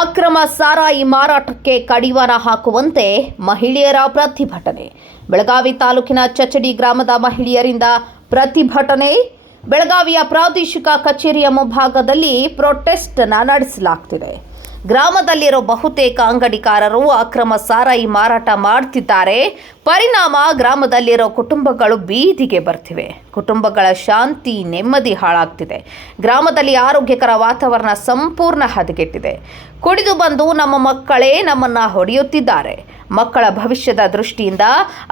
ಅಕ್ರಮ ಸಾರಾಯಿ ಮಾರಾಟಕ್ಕೆ ಕಡಿವಾಣ ಹಾಕುವಂತೆ ಮಹಿಳೆಯರ ಪ್ರತಿಭಟನೆ. ಬೆಳಗಾವಿ ತಾಲೂಕಿನ ಚಚಡಿ ಗ್ರಾಮದ ಮಹಿಳೆಯರಿಂದ ಪ್ರತಿಭಟನೆ. ಬೆಳಗಾವಿಯ ಪ್ರಾದೇಶಿಕ ಕಚೇರಿಯ ಮುಂಭಾಗದಲ್ಲಿ ಪ್ರೊಟೆಸ್ಟ್ ನಡೆಸಲಾಗುತ್ತಿದೆ. ಗ್ರಾಮದಲ್ಲಿರೋ ಬಹುತೇಕ ಅಂಗಡಿಕಾರರು ಅಕ್ರಮ ಸಾರಾಯಿ ಮಾರಾಟ ಮಾಡ್ತಿದ್ದಾರೆ. ಪರಿಣಾಮ ಗ್ರಾಮದಲ್ಲಿರೋ ಕುಟುಂಬಗಳು ಬೀದಿಗೆ ಬರ್ತಿವೆ. ಕುಟುಂಬಗಳ ಶಾಂತಿ ನೆಮ್ಮದಿ ಹಾಳಾಗ್ತಿದೆ. ಗ್ರಾಮದಲ್ಲಿ ಆರೋಗ್ಯಕರ ವಾತಾವರಣ ಸಂಪೂರ್ಣ ಹದಗೆಟ್ಟಿದೆ. ಕುಡಿದು ಬಂದು ನಮ್ಮ ಮಕ್ಕಳೇ ನಮ್ಮನ್ನ ಹೊಡೆಯುತ್ತಿದ್ದಾರೆ. ಮಕ್ಕಳ ಭವಿಷ್ಯದ ದೃಷ್ಟಿಯಿಂದ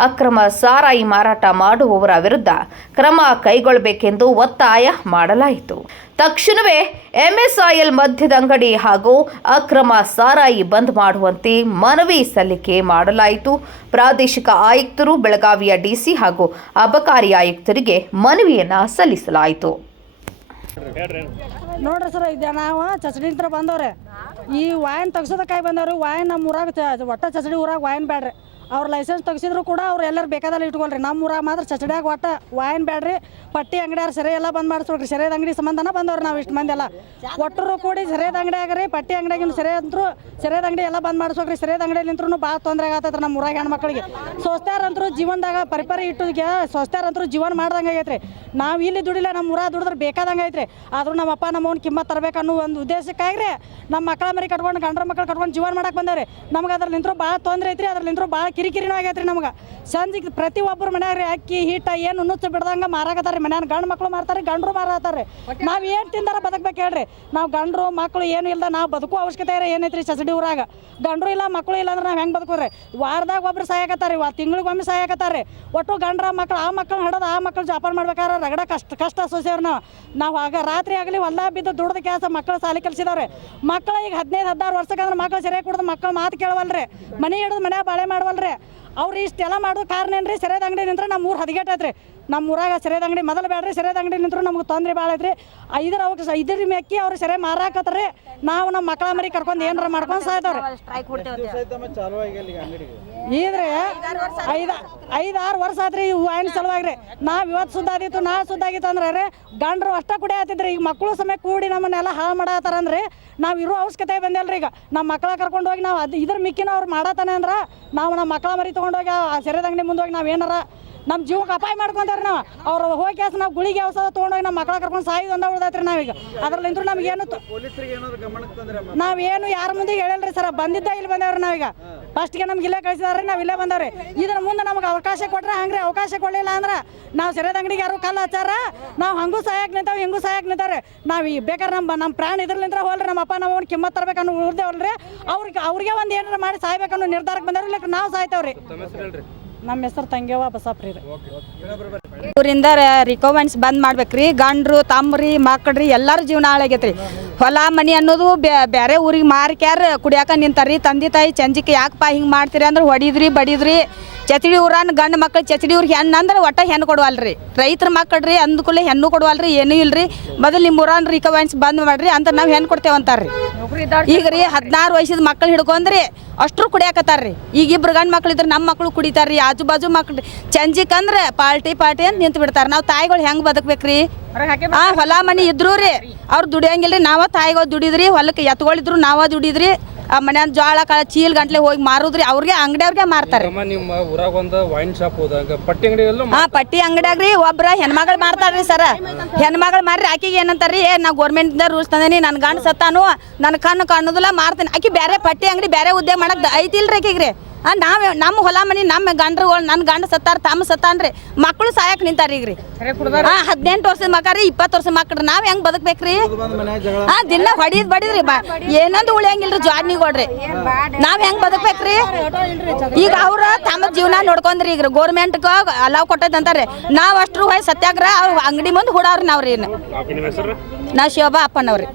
ಅಕ್ರಮ ಸಾರಾಯಿ ಮಾರಾಟ ಮಾಡುವವರ ವಿರುದ್ಧ ಕ್ರಮ ಕೈಗೊಳ್ಳಬೇಕೆಂದು ಒತ್ತಾಯ ಮಾಡಲಾಯಿತು. ತಕ್ಷಣವೇ ಎಂಎಸ್ಐಎಲ್ ಮದ್ಯದ ಅಂಗಡಿ ಹಾಗೂ ಅಕ್ರಮ ಸಾರಾಯಿ ಬಂದ್ ಮಾಡುವಂತೆ ಮನವಿ ಸಲ್ಲಿಕೆ ಮಾಡಲಾಯಿತು. ಪ್ರಾದೇಶಿಕ ಆಯುಕ್ತರು, ಬೆಳಗಾವಿಯ ಡಿಸಿ ಹಾಗೂ ಅಬಕಾರಿ ಆಯುಕ್ತರಿಗೆ ಮನವಿಯನ್ನ ಸಲ್ಲಿಸಲಾಯಿತು. ನೋಡ್ರಿ ಸರ್, ಇದು ನಾವು ಚಚಡಿಂತ್ರ ಬಂದವ್ರೆ. ಈ ವಾಯಿನ್ ತೆಗ್ಸೋದಕ್ಕಾಗಿ ಬಂದವ್ರಿ. ವಾಯಿನ್ ನಮ್ಮ ಊರಾಗ ಒಟ್ಟ ಚಚಡಿ ಊರಾಗ ವಾಯಿನ್ ಬ್ಯಾಡ್ರಿ. ಅವ್ರ ಲೈಸೆನ್ಸ್ ತೆಗ್ಸಿದ್ರು ಕೂಡ ಅವ್ರು ಎಲ್ಲರೂ ಬೇಕಾದಲ್ಲಿ ಇಟ್ಕೊಳ್ರಿ. ನಮ್ಮ ಊರಾಗ ಮಾತ್ರ ಚಚಡಿಯಾಗ ಒಟ್ಟ ವಾಯಿನ್ ಬ್ಯಾಡ್ರಿ. ಪಟ್ಟಿ ಅಂಗಡಿಯಾರ ಸೆರೆ ಎಲ್ಲ ಬಂದ್ ಮಾಡಿಸ್ಬೇಕ್ರಿ. ಸೆರೆದ ಅಂಗಡಿ ಸಂಬಂಧನ ಬಂದವ್ರಿ ನಾವು ಇಷ್ಟು ಮಂದಿ ಎಲ್ಲ ಒಟ್ಟರು ಕೂಡಿ. ಸೆರೆದ ಅಂಗಡಿ ಆಗ್ರಿ, ಪಟ್ಟಿ ಅಂಗಡಿಯಾಗಿನ ಸೆರೆ ಅಂತರೂ ಸೆರೆದ ಅಂಗಡಿ ಎಲ್ಲ ಬಂದ್ ಮಾಡಿಸ್ಬೇಕ್ರಿ. ಸೆರೆದ ಅಂಗಡಿಯಲ್ಲಿ ನಿಂತ್ರೂ ಭಾಳ ತೊಂದರೆ ಆಗತ್ತೈತ್ರಿ ನಮ್ಮ ಊರಾಗ ಹೆಣ್ಮಕ್ಳಿಗೆ. ಸ್ವಸ್ಥರಂತರೂ ಜೀವನದಾಗ ಪರಿಪರಿ ಇಟ್ಟಿಗೆ ಸ್ವಸ್ಥರಂತರೂ ಜೀವನ ಮಾಡ್ದಂಗೆ ಆಗೈತ್ರಿ. ನಾವು ಇಲ್ಲಿ ದುಡಿಲ್ಲ, ನಮ್ಮ ಊರಾಗ ದುಡಿದ್ರೆ ಬೇಕಾದಂಗೆ ಐತ್ರಿ. ಆದ್ರೂ ನಮ್ಮ ಅಪ್ಪ ನಮ್ಮವ್ನ ಕಿಮ್ಮತ್ ತರಬೇಕು ಅನ್ನೋ ಒಂದು ಉದ್ದೇಶಕ್ಕಾಗ್ರಿ ನಮ್ಮ ಮಕ್ಕಳ ಮರಿ ಕಟ್ಕೊಂಡು ಗಂಡ್ರ ಮಕ್ಕಳು ಕಟ್ಕೊಂಡು ಜೀವನ ಮಾಡಕ್ಕೆ ಬಂದವ್ರಿ. ನಮ್ಗೆ ಅದ್ರಲ್ಲಿ ನಿಂತರೂ ಭಾಳ ತೊಂದರೆ ಐತ್ರಿ. ಅದ್ರಲ್ಲಿ ನಿಂತರೂ ಭಾಳ ಕಿರಿಕಿರಿನೂ ಆಗೈತ್ರಿ. ನಮ್ಗೆ ಸಂಜೆಗೆ ಪ್ರತಿಯೊಬ್ಬರು ಮನ್ಯಾಗ ಅಕ್ಕಿ ಹಿಟ್ಟ ಏನು ನುಚ್ಚು ಬಿಡ್ದಂಗೆ ಮಾರಾಕತ್ತಾರೆ. ಮನ್ಯಾನ ಗಂಡು ಮಕ್ಕಳು ಮಾರ್ತಾರೆ, ಗಂಡರು ಮಾರಾತಾರೆ. ನಾವು ಏನು ತಿಂದಾರ ಬದುಕ್ಬೇಕು ಹೇಳ್ರಿ? ನಾವು ಗಂಡರು ಮಕ್ಕಳು ಏನು ಇಲ್ದ ನಾವು ಬದುಕೋ ಅವಶ್ಯಕತೆ ಏನೈತ್ರಿ? ಚಚಡಿ ಊರಾಗ ಗಂಡರು ಇಲ್ಲ ಮಕ್ಕಳು ಇಲ್ಲ ಅಂದ್ರೆ ನಾವು ಹೆಂಗೆ ಬದುಕೋರಿ? ವಾರದಾಗ ಒಬ್ರು ಸಾಯಕತ್ತಾರೆ, ತಿಂಗಳಿಗೊಮ್ಮೆ ಸಾಯಕತ್ತಾರೆ. ಒಟ್ಟು ಗಂಡ್ರ ಮಕ್ಕಳು ಆ ಮಕ್ಕಳು ಹಿಡಿದು ಆ ಮಕ್ಕಳು ಜಾಪಾನ ಮಾಡ್ಬೇಕಾದ್ರೆ ರಗಡ ಕಷ್ಟ ಸೋಸ್ಯವ್ರು ನಾವು ಆಗ ರಾತ್ರಿ ಆಗಲಿ ಹೊಲ ಬಿದ್ದು ದುಡ್ದ ಕೆಲಸ ಮಕ್ಕಳು ಸಾಲಿ ಕಲಿಸಿದವ್ರೆ. ಮಕ್ಕಳು ಈಗ 15-16 ವರ್ಷಕ್ಕಂದ್ರೆ ಮಕ್ಕಳು ಸರಿಯಾಗಿ ಕುಡ್ದು ಮಕ್ಕಳು ಮಾತು ಕೇಳವಲ್ರಿ. ಮನೆ ಹಿಡಿದು ಮನ್ಯಾಗ ಬಾಳೆ ಮಾಡವಲ್ರಿ. ಅವ್ರು ಇಷ್ಟೆಲ್ಲ ಮಾಡೋದು ಕಾರಣ ಏನ್ರಿ? ಸೆರೆದ ಅಂಗಡಿ ನಿಂತ್ರೆ ನಮ್ಮ ಊರು ಹದಗೆಟ್ಟೈತ್ರಿ. ನಮ್ಮ ಊರಾಗ ಸೆರೆದ ಅಂಗಡಿ ಮೊದಲು ಬೇಡ್ರಿ. ಸೆರೆದ ಅಂಗಡಿ ನಿಂತ್ರು ನಮ್ಗೆ ತೊಂದರೆ ಭಾಳ ಐತ್ರಿ. ಇದ್ರ ಮೆಕ್ಕಿ ಅವ್ರು ಸೆರೆ ಮಾರಾಕತ್ತಾರೆ. ನಾವು ನಮ್ಮ ಮಕ್ಕಳ ಮರಿ ಕರ್ಕೊಂಡು ಏನಾರ ಮಾಡ್ಕೊಂಡು ಸಾಯ್ತವ್ರಿ. ಇದ್ರಿ 5-6 ವರ್ಷ ಆತ್ರಿ ಇವು ವಾಯಿನ್ ಸಲುವಾಗ್ರಿ. ನಾವು ಇವತ್ತು ಸುದ್ದಾದಿತ್ತು, ನಾಳೆ ಸುದ್ದಾಗಿತ್ತು ಅಂದ್ರೆ ಗಂಡ್ರು ಅಷ್ಟ ಕುಡಿಯತ್ತಿದ್ರಿ. ಈಗ ಮಕ್ಕಳು ಸಮಯ ಕೂಡಿ ನಮ್ಮನ್ನೆಲ್ಲ ಹಾಳು ಮಾಡತ್ತಾರಂದ್ರೆ ನಾವು ಇರೋ ಅವಶ್ಯಕತೆ ಬಂದಿಲ್ರಿ. ಈಗ ನಮ್ಮ ಮಕ್ಕಳ ಕರ್ಕೊಂಡು ಹೋಗಿ ನಾವು ಇದ್ರ ಮಿಕ್ಕಿನ ಅವ್ರು ಮಾಡತ್ತಾನೆ ಅಂದ್ರೆ ನಾವು ನಮ್ಮ ಮಕ್ಕಳ ಮರಿ ತೊಗೊಂಡೋಗಿ ಆ ಸೆರೆದ ಅಂಗಡಿ ಮುಂದೆ ಹೋಗಿ ನಾವು ಏನಾರ ನಮ್ಮ ಜೀವಕ್ಕೆ ಅಪಾಯ ಮಾಡ್ಕೊಂತಾರೆ. ನಾವು ಅವ್ರು ಹೋಗಿ ನಾವು ಗುಳಿಗೆ ಔಷಧ ತೊಗೊಂಡೋಗಿ ನಮ್ಮ ಮಕ್ಕಳ ಕರ್ಕೊಂಡು ಸಾಯೋದು ಒಂದ ಉಳ್ದೈತ್ರಿ. ನಾವೀಗ ಅದ್ರಲ್ಲಿಂದ್ರು ನಮ್ಗೇನು ನಾವೇನು ಯಾರ ಮುಂದೆ ಹೇಳಲ್ರಿ ಸರ್. ಬಂದಿದ್ದ ಇಲ್ಲಿ ಬಂದವ್ರಿ. ನಾವೀಗ ಫಸ್ಟ್ಗೆ ನಮ್ಗೆ ಇಲ್ಲೇ ಕಳಿಸಿದಾರೆ, ನಾವು ಇಲ್ಲೇ ಬಂದವ್ರಿ. ಇದ್ರ ಮುಂದೆ ನಮ್ಗೆ ಅವಕಾಶ ಕೊಟ್ರೆ ಹಂಗ್ರಿ. ಅವಕಾಶ ಕೊಡಲಿಲ್ಲ ಅಂದ್ರೆ ನಾವು ಸೆರೆದ ಅಂಗಡಿಗೆ ಯಾರು ಕಲ್ಲು ಹಚ್ಚಾರ, ನಾವು ಹಂಗೂ ಸಹಾಯಕ್ಕೆ ನಿಂತಾವೆ, ಹಿಂಗೂ ಸಹಾಯಕ್ಕೆ ನಿಂತಾರೆ. ನಾವು ಬೇಕಾದ್ರೆ ನಮ್ಮ ಪ್ರಾಣ ಇದ್ರಲಿಂತ್ರ ಹೋಲ್ರಿ. ನಮ್ಮ ಅಪ್ಪ ನಾವು ಒಂದು ಕಿಮ್ಮತ್ ತರಬೇಕನ್ನೋ ಉಳ್ದೇವಲ್ರಿ. ಅವ್ರಿಗೆ ಒಂದು ಏನಾರ ಮಾಡಿ ಸಾಯ್ಬೇಕನ್ನೋ ನಿರ್ಧಾರಕ್ಕೆ ಬಂದವ್ರಿ. ಇಲ್ಲ ನಾವು ಸಾಯ್ತೇವ್ರಿ. ನಮ್ಮ ಹೆಸರು ತಂಗ್ಯವ್ವ ಬಸಪ್ರಿ. ಊರಿಂದ ರಿಕಮೆಂಡ್ಸ್ ಬಂದ್ ಮಾಡ್ಬೇಕ್ರಿ. ಗಂಡ್ರು ತಮ್ಮರಿ ಮಕ್ಕಳ್ರಿ ಎಲ್ಲರೂ ಜೀವನ ಹಾಳಾಗೈತ್ರಿ. ಹೊಲ ಮನಿ ಅನ್ನೋದು ಬೇರೆ ಊರಿಗೆ ಮಾರಿಕ್ಯಾರ ಕುಡಿಯಾಕ ನಿಂತಾರ್ರಿ. ತಂದೆ ತಾಯಿ ಚಂಜಿಕೆ ಯಾಕಪ್ಪ ಹಿಂಗೆ ಮಾಡ್ತೀರಿ ಅಂದ್ರೆ ಹೊಡಿದ್ರಿ ಬಡಿದ್ರಿ. ಚಚಡಿ ಊರನ್ನ ಗಂಡು ಮಕ್ಕಳು ಚಚಡಿ ಊರಿಗೆ ಹೆಣ್ಣು ಅಂದ್ರೆ ಒಟ್ಟ ಹೆಣ್ಣು ಕೊಡುವಲ್ರಿ. ರೈತರ ಮಕ್ಕಳ್ರಿ ಅಂದ್ಕೂಲೆ ಹೆಣ್ಣು ಕೊಡುವಲ್ರಿ, ಏನೂ ಇಲ್ರಿ. ಮೊದಲು ನಿಮ್ಮ ಊರನ್ನ ರಿಕಮೆಂಡ್ಸ್ ಬಂದ್ ಮಾಡ್ರಿ ಅಂತ ನಾವು ಹೆಣ್ಣು ಕೊಡ್ತೇವೆ ಅಂತಾರ್ರಿ. ಈಗ ರೀ 16 ವರ್ಷದ ಮಕ್ಕಳು ಹಿಡ್ಕೊಂಡ್ರಿ ಅಷ್ಟ್ರು ಕುಡಿಯಾಕತ್ತಾರ್ರಿ. ಈಗ ಇಬ್ರು ಗಂಡು ಮಕ್ಳು ಇದ್ರೆ ನಮ್ಮ ಮಕ್ಕಳು ಕುಡಿತಾರ್ರಿ. ಆಜು ಬಾಜು ಮಕ್ಳು ಚಂಜಿಕ್ ಅಂದ್ರೆ ಪಾರ್ಟಿ ಅಂತ ನಿಂತು ಬಿಡ್ತಾರೆ. ನಾವು ತಾಯಿಗಳು ಹೆಂಗೆ ಬದುಕ್ಬೇಕ್ರಿ? ಹೊಲ ಮನಿ ಇದ್ರು ರೀ ಅವ್ರು ದುಡಿಯಂಗಿಲ್ರಿ. ನಾವ ತಾಯಿಗಳು ದುಡಿದ್ರಿ, ಹೊಲಕ್ಕೆ ಎತ್ಗಳಿದ್ರು ನಾವ ದುಡಿದ್ರಿ. ಆ ಮನ್ಯಾನ ಜೋಳ ಕಾಳ ಚೀಲ್ ಗಂಟ್ಲೆ ಹೋಗಿ ಮಾರುದ್ರಿ. ಅವ್ರಿಗೆ ಅಂಗಡಿಯವ್ರಿಗೆ ಮಾರ್ತಾರೆ. ಪಟ್ಟಿ ಅಂಗಡಿಯಾಗ್ರಿ ಒಬ್ರ ಹೆಣ್ಮಗಳು ಮಾರ್ತಾರ್ರಿ ಸರ. ಹೆಣ್ಮಗಳು ಮಾರ್ರಿ. ಆಕಿಗೆ ಏನಂತಾರ್ರಿ, ನಾವು ಗೋರ್ಮೆಂಟ್ದ ರೂಲ್ಸ್ ತಂದೇನಿ, ನನ್ನ ಗಂಡ ಸತ್ತಾನು, ನನ್ನ ಕಣ್ಣು ಕಾಣೋದಿಲ್ಲ ಮಾರ್ತೀನಿ. ಆಕಿ ಬೇರೆ ಪಟ್ಟಿ ಅಂಗಡಿ ಬೇರೆ ಉದ್ಯೋಗ ಮಾಡಕ್ ಐತಿಲ್ರಿ ಆಕಿಗ್ರಿ. ನಾವು ನಮ್ಮ ಹೊಲ ಮನಿ ನಮ್ಮ ಗಂಡ್ರುಗಳು, ನನ್ನ ಗಂಡ ಸತ್ತಾರ, ತಮ್ಮ ಸತ್ತಾನ್ರಿ, ಮಕ್ಕಳು ಸಾಯಕ್ ನಿಂತಾರ ಈಗ್ರಿ. 18 ವರ್ಷದ ಮಕ್ಕಳ್ರಿ, 20 ವರ್ಷದ ಮಕ್ಕಳ್ರಿ. ನಾವ್ ಹೆಂಗ್ ಬದುಕ್ಬೇಕ್ರಿ? ದಿನ ಹೊಡಿದ್ ಬಡಿದ್ರಿ ಏನಂದು ಉಳಿಯಂಗಿಲ್ರಿ ಜಾಡ್ನಿಗೊಳ್ರಿ. ನಾವ್ ಹೆಂಗ್ ಬದುಕ್ಬೇಕ್ರಿ? ಈಗ ಅವ್ರ ತಮ್ಮ ಜೀವನ ನೋಡ್ಕೊಂಡ್ರಿ. ಈಗ ಗೋರ್ಮೆಂಟ್ ಅಲಾವ್ ಕೊಟ್ಟೈತೆ ಅಂತಾರ್ರಿ. ನಾವ್ ಅಷ್ಟ್ರು ಹೋಗಿ ಸತ್ಯಾಗ್ರಹ ಅಂಗಡಿ ಮುಂದೆ ಹುಡಾವ್ರಿ ನಾವ್ರಿ. ನಾ ಶಿವಬಾ ಅಪ್ಪನವ್ರಿ.